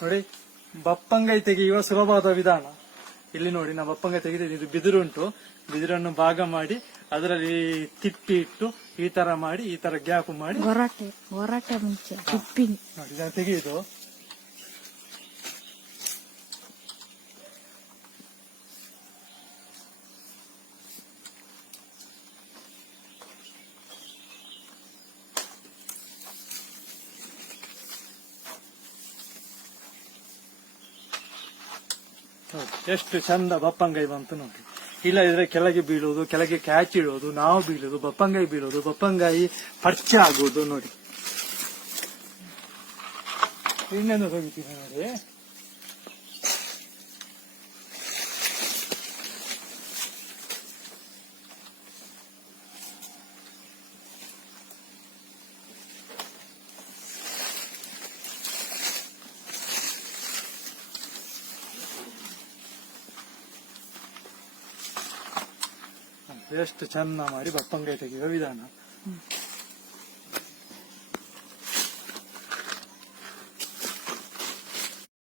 ನೋಡಿ ಬಪ್ಪಂಗಾಯಿ ತೆಗೆಯುವ ಸುಲಭವಾದ ವಿಧಾನ. ಇಲ್ಲಿ ನೋಡಿ ನಾವು ಬಪ್ಪಂಗಾಯಿ ತೆಗೆದಿದ್ದೀವಿ. ಇದು ಬಿದಿರು ಉಂಟು, ಬಿದಿರನ್ನು ಭಾಗ ಮಾಡಿ ಅದರಲ್ಲಿ ತಿಪ್ಪಿ ಇಟ್ಟು ಈ ತರ ಮಾಡಿ ಈ ತರ ಗ್ಯಾಪ್ ಮಾಡಿ ಹೊರಟೆ ಮುಂಚೆ ತಿಪ್ಪಿ ನೋಡಿ ಇದನ್ನು ತೆಗೆಯುದು. ಎಷ್ಟು ಚಂದ ಬಪ್ಪಂಗಾಯಿ ಬಂತು ನೋಡಿ. ಇಲ್ಲದಿದ್ರೆ ಕೆಳಗೆ ಬೀಳುವುದು, ಕೆಳಗೆ ಕ್ಯಾಚ್ ಇಡುವುದು, ನಾವು ಬೀಳುವುದು, ಬಪ್ಪಂಗಾಯಿ ಬೀಳುವುದು, ಬಪ್ಪಂಗಾಯಿ ಪರಿಚಯ ಆಗುವುದು ನೋಡಿ. ಇನ್ನೊಂದು ತೆಗಿತೀನಿ ನೋಡಿ. ಎಷ್ಟು ಚಂದ ಮಾಡಿ ಬಪ್ಪಂಗಾಯಿ ತೆಗೆಯುವ ವಿಧಾನ.